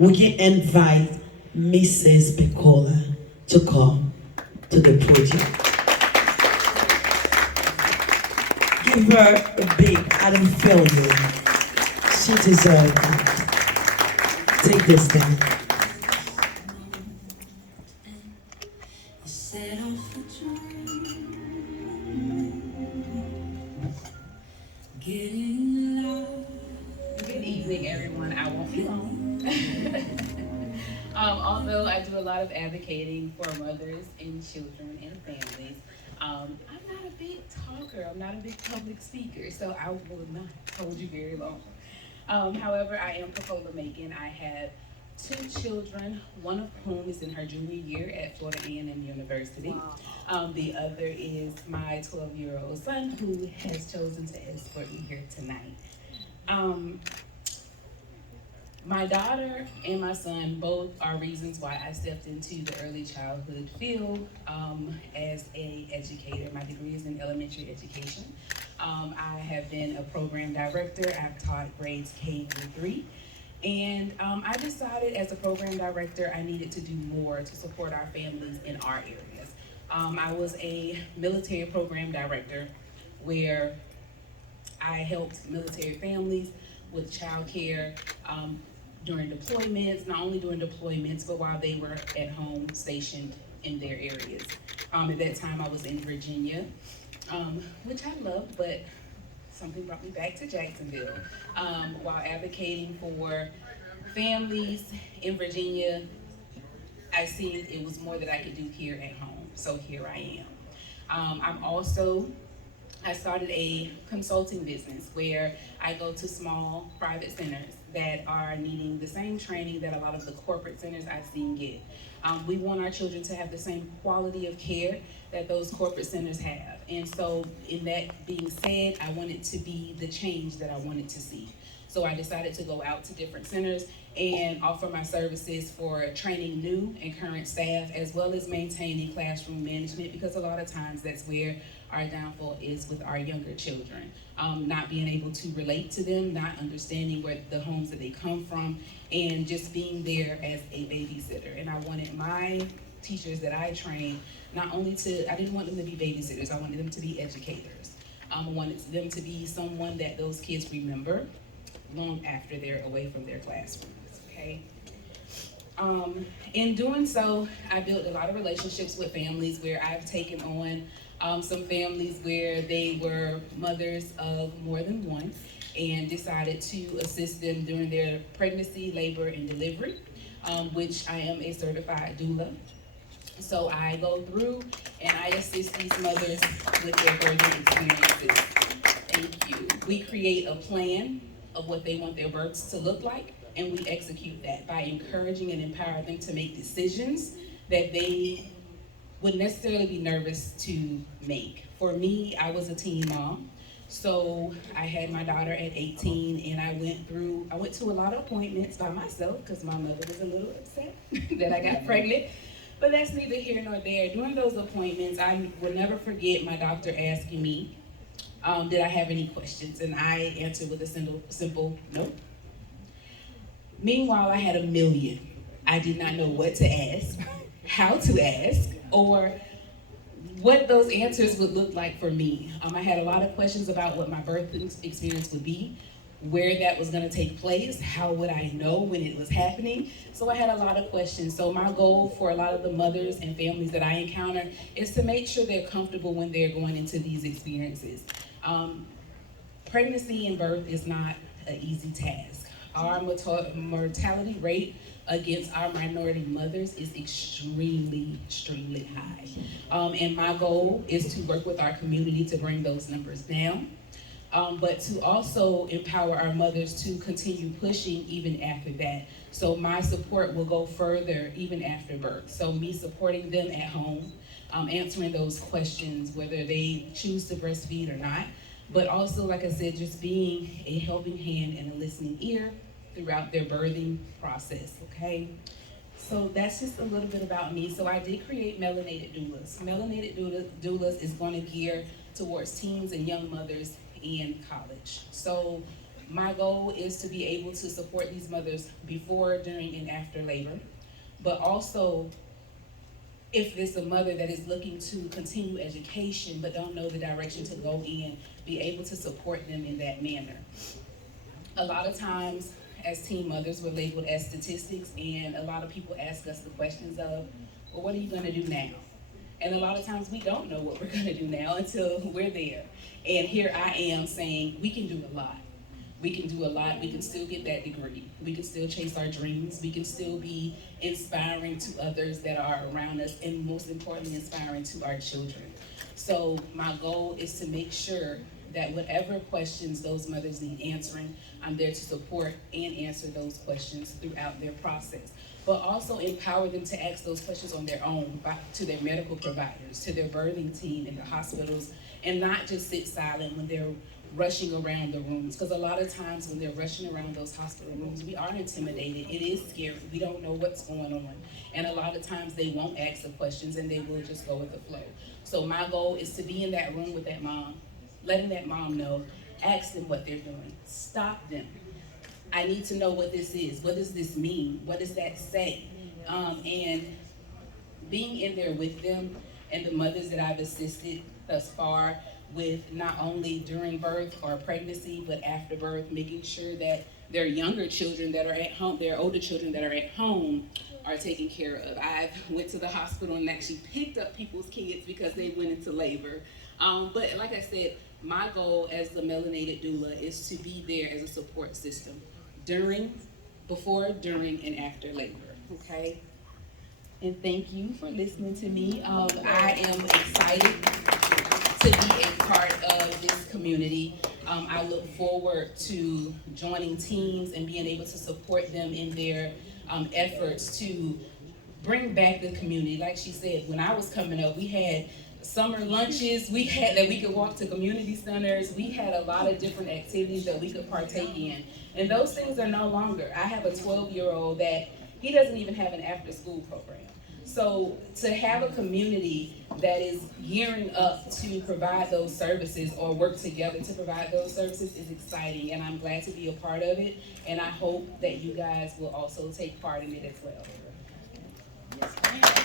we can invite Mrs. Percola to come to the project. Give her a big Adam failure. She deserves it. Take this down. Good evening, everyone. I won't be long. Although I do a lot of advocating for mothers and children and families, I'm not a big talker. I'm not a big public speaker, so I will not hold you very long. However, I am Percola Macon. I have two children, one of whom is in her junior year at Florida A&M University. The other is my 12-year-old son who has chosen to escort me here tonight. Um, my daughter and my son both are reasons why I stepped into the early childhood field as a educator. My degree is in elementary education. I have been a program director. I've taught grades K through 3. And I decided as a program director I needed to do more to support our families in our areas. I was a military program director where I helped military families with childcare during deployments, not only during deployments, but while they were at home stationed in their areas. At that time, I was in Virginia, which I loved, but something brought me back to Jacksonville. While advocating for families in Virginia, I seen it was more that I could do here at home, so here I am. I started a consulting business where I go to small private centers that are needing the same training that a lot of the corporate centers I've seen get. We want our children to have the same quality of care that those corporate centers have. And so in that being said, I wanted to be the change that I wanted to see. So I decided to go out to different centers and offer my services for training new and current staff, as well as maintaining classroom management, because a lot of times that's where our downfall is with our younger children. Not being able to relate to them, not understanding where the homes that they come from, and just being there as a babysitter. And I wanted my teachers that I trained I didn't want them to be babysitters, I wanted them to be educators. I wanted them to be someone that those kids remember long after they're away from their classrooms, okay? In doing so, I built a lot of relationships with families where I've taken on some families where they were mothers of more than one and decided to assist them during their pregnancy, labor, and delivery, which I am a certified doula. So I go through and I assist these mothers with their birthing experiences. Thank you. We create a plan of what they want their births to look like, and we execute that by encouraging and empowering them to make decisions that they would necessarily be nervous to make. For me, I was a teen mom, so I had my daughter at 18, and I went to a lot of appointments by myself because my mother was a little upset that I got pregnant. But that's neither here nor there. During those appointments, I will never forget my doctor asking me, did I have any questions? And I answered with a simple no. Meanwhile, I had a million. I did not know what to ask, how to ask, or what those answers would look like for me. I had a lot of questions about what my birth experience would be, where that was going to take place, how would I know when it was happening. So I had a lot of questions. So my goal for a lot of the mothers and families that I encounter is to make sure they're comfortable when they're going into these experiences. Pregnancy and birth is not an easy task. Our mortality rate against our minority mothers is extremely, extremely high. And my goal is to work with our community to bring those numbers down. But to also empower our mothers to continue pushing even after that. So my support will go further even after birth. So me supporting them at home, answering those questions, whether they choose to breastfeed or not. But also, like I said, just being a helping hand and a listening ear throughout their birthing process, okay? So that's just a little bit about me. So I did create Melanated Doulas. Melanated Doulas is going to gear towards teens and young mothers in college. So My goal is to be able to support these mothers before, during, and after labor, but also if there's a mother that is looking to continue education but don't know the direction to go in, be able to support them in that manner. A lot of times as teen mothers, we're labeled as statistics, and a lot of people ask us the questions of, well, what are you gonna do now? And a lot of times we don't know what we're gonna do now until we're there. And here I am saying, we can do a lot. We can do a lot. We can still get that degree. We can still chase our dreams. We can still be inspiring to others that are around us, and most importantly, inspiring to our children. So my goal is to make sure that whatever questions those mothers need answering, I'm there to support and answer those questions throughout their process. But also empower them to ask those questions on their own to their medical providers, to their birthing team in the hospitals, and not just sit silent when they're rushing around the rooms, because a lot of times when they're rushing around those hospital rooms, we are intimidated. It is scary. We don't know what's going on. And a lot of times they won't ask the questions and they will just go with the flow. So my goal is to be in that room with that mom, letting that mom know, ask them what they're doing, stop them. I need to know what this is. What does this mean? What does that say? And being in there with them and the mothers that I've assisted thus far with not only during birth or pregnancy, but after birth, making sure that their younger children that are at home, their older children that are at home are taken care of. I went to the hospital and actually picked up people's kids because they went into labor. But like I said, my goal as the melanated doula is to be there as a support system before, during, and after labor, okay? And thank you for listening to me. I am excited to be a part of this community. I look forward to joining teams and being able to support them in their efforts to bring back the community. Like she said, when I was coming up, we had summer lunches, we could walk to community centers, we had a lot of different activities that we could partake in. And those things are no longer. I have a 12-year-old that he doesn't even have an after-school program. So to have a community that is gearing up to provide those services or work together to provide those services is exciting, and I'm glad to be a part of it, and I hope that you guys will also take part in it as well. Yes, ma'am.